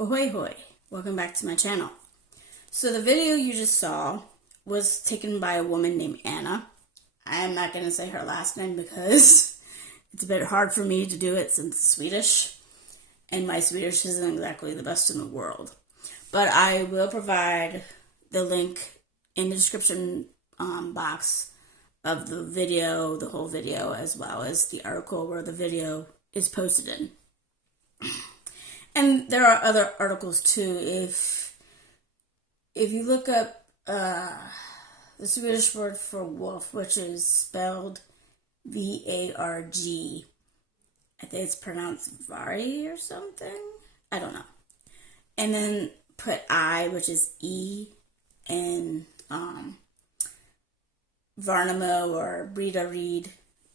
Ahoy hoy, welcome back to my channel. So the video you just saw was taken by a woman named Anna. I'm not going to say her last name because it's a bit hard for me to do it since it's Swedish, and my Swedish isn't exactly the best in the world. But I will provide the link in the description box of the video, the whole video, as well as the article where the video is posted in. And there are other articles too. If you look up the Swedish word for wolf, which is spelled V-A-R-G, I think it's pronounced varg or something. I don't know. And then put I, which is E, in Värnamo or Bredaryd,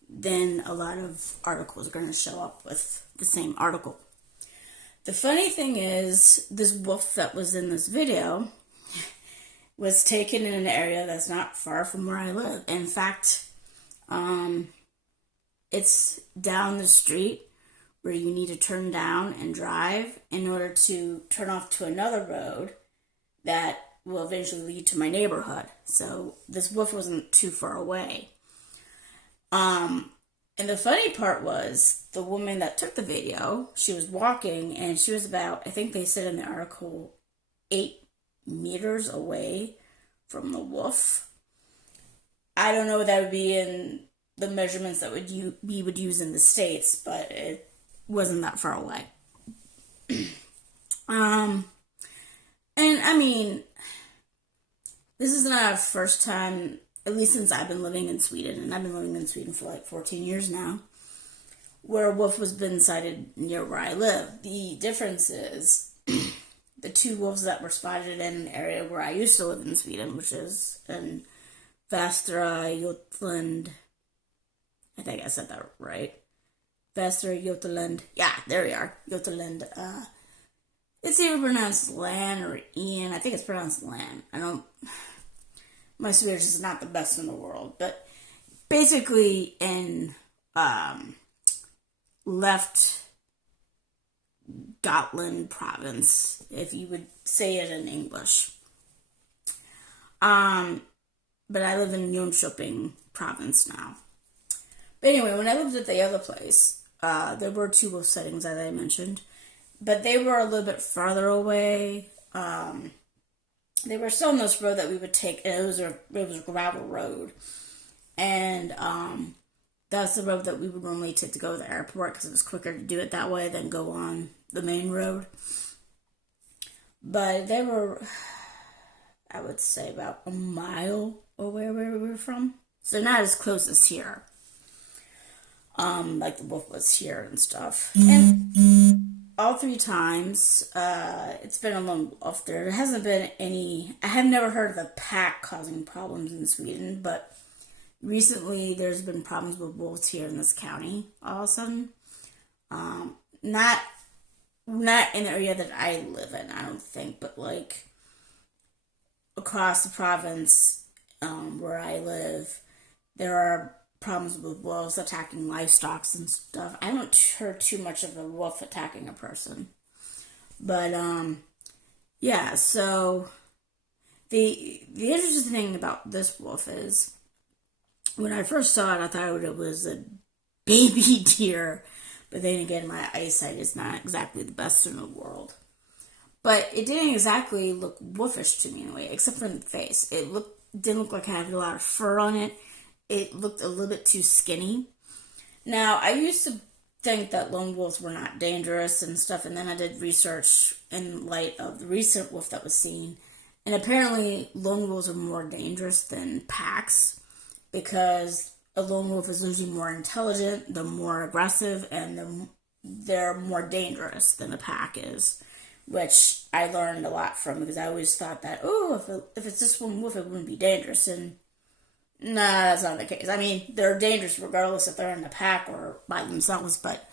then a lot of articles are going to show up with the same article. The funny thing is, this wolf that was in this video was taken in an area that's not far from where I live. In fact, it's down the street where you need to turn down and drive in order to turn off to another road that will eventually lead to my neighborhood. So this wolf wasn't too far away. And the funny part was, the woman that took the video, she was walking, and she was about, I think they said in the article, 8 meters away from the wolf. I don't know what that would be in the measurements that we would use in the States, but it wasn't that far away. And I mean, this is not our first time, at least since I've been living in Sweden, and I've been living in Sweden for like 14 years now, where a wolf has been sighted near where I live. The difference is the 2 wolves that were spotted in an area where I used to live in Sweden, which is in VästraGötland. I think I said that right. VästraGötland. Yeah, there we are. Götland. It's either pronounced Lan or Ian. I think it's pronounced Lan. My Swedish is not the best in the world, but basically in left Gotland province, if you would say it in English. But I live in Jönköping province now. But anyway, when I lived at the other place, there were 2 wolf sightings, as I mentioned, but they were a little bit farther away. They were still on this road that we would take, and it was a gravel road. And that's the road that we would normally take to go to the airport, because it was quicker to do it that way than go on the main road. But they were, I would say, about a mile away where we were from. So not as close as here. Like the wolf was here and stuff. And all 3 times, it's been a lone wolf. There hasn't been any, I have never heard of a pack causing problems in Sweden, but recently there's been problems with wolves here in this county all of a sudden. Not in the area that I live in, I don't think, but like across the province where I live, there are problems with wolves attacking livestock and stuff. I haven't heard too much of a wolf attacking a person. But, yeah, so the interesting thing about this wolf is, when I first saw it, I thought it was a baby deer. But then again, my eyesight is not exactly the best in the world. But it didn't exactly look wolfish to me in a way, except for in the face. It didn't look like it had a lot of fur on it. It looked a little bit too skinny. Now, I used to think that lone wolves were not dangerous and stuff, and then I did research in light of the recent wolf that was seen. And apparently, lone wolves are more dangerous than packs, because a lone wolf is usually more intelligent, they're more aggressive, and they're more dangerous than a pack is, which I learned a lot from, because I always thought that, if it's just one wolf, it wouldn't be dangerous, and nah, that's not the case. I mean, they're dangerous regardless if they're in a pack or by themselves, but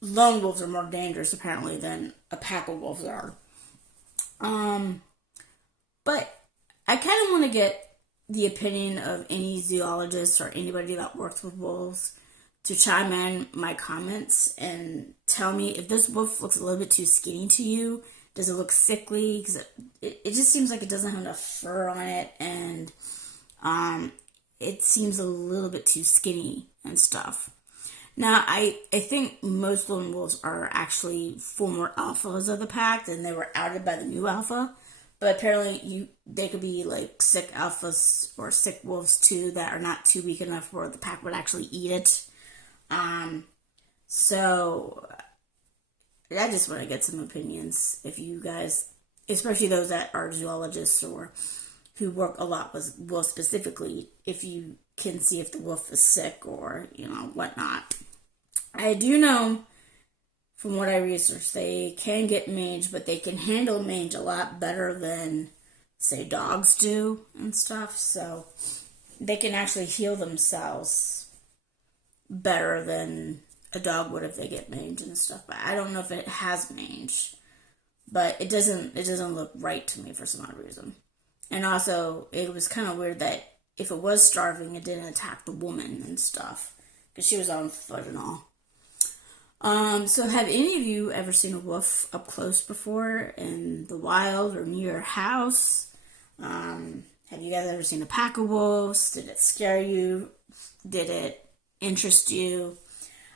lone wolves are more dangerous, apparently, than a pack of wolves are. But I kind of want to get the opinion of any zoologist or anybody that works with wolves to chime in my comments and tell me if this wolf looks a little bit too skinny to you, Does it look sickly? Because it just seems like it doesn't have enough fur on it, and it seems a little bit too skinny and stuff. Now, I think most lone wolves are actually former alphas of the pack, and they were outed by the new alpha. But apparently, they could be like sick alphas or sick wolves too that are not too weak enough where the pack would actually eat it. So I just want to get some opinions. If you guys, especially those that are zoologists or who work a lot with wolves specifically, if you can see if the wolf is sick or whatnot. I do know from what I researched, they can get mange, but they can handle mange a lot better than, say, dogs do and stuff. So they can actually heal themselves better than a dog would if they get mange and stuff. But I don't know if it has mange, but it doesn't look right to me for some odd reason. And also, it was kind of weird that if it was starving, it didn't attack the woman and stuff because she was on foot and all. So have any of you ever seen a wolf up close before in the wild or near your house? Have you guys ever seen a pack of wolves? Did it scare you? Did it interest you?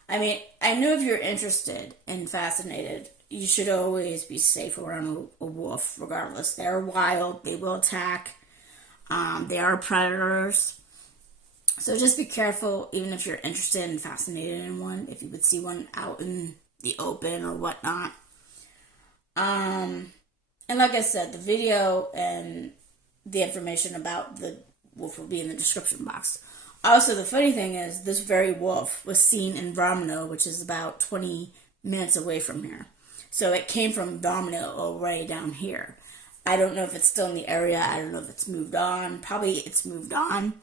I mean, I know if you're interested and fascinated, you should always be safe around a wolf regardless. They're wild. They will attack. They are predators. So just be careful, even if you're interested and fascinated in one, if you would see one out in the open or whatnot. And like I said, the video and the information about the wolf will be in the description box. Also, the funny thing is, this very wolf was seen in Värnamo, which is about 20 minutes away from here. So it came from Värnamo all way down here. I don't know if it's still in the area. I don't know if it's moved on. Probably it's moved on.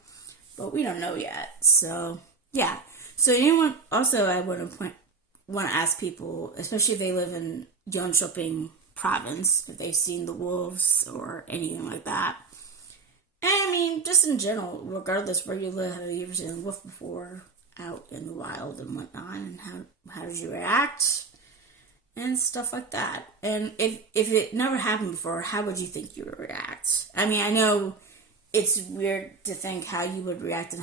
But we don't know yet. So, yeah. So anyone, also I want to ask people, especially if they live in Jönköping province, if they've seen the wolves or anything like that. And I mean, just in general, regardless where you live, have you ever seen a wolf before out in the wild and whatnot? And how did you react? And stuff like that. And if it never happened before, how would you think you would react? I mean, I know it's weird to think how you would react in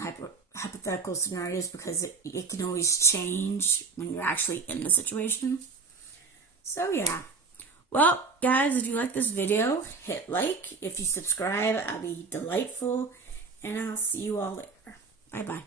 hypothetical scenarios because it can always change when you're actually in the situation. So, yeah. Well, guys, if you like this video, hit like. If you subscribe, I'll be delightful. And I'll see you all later. Bye-bye.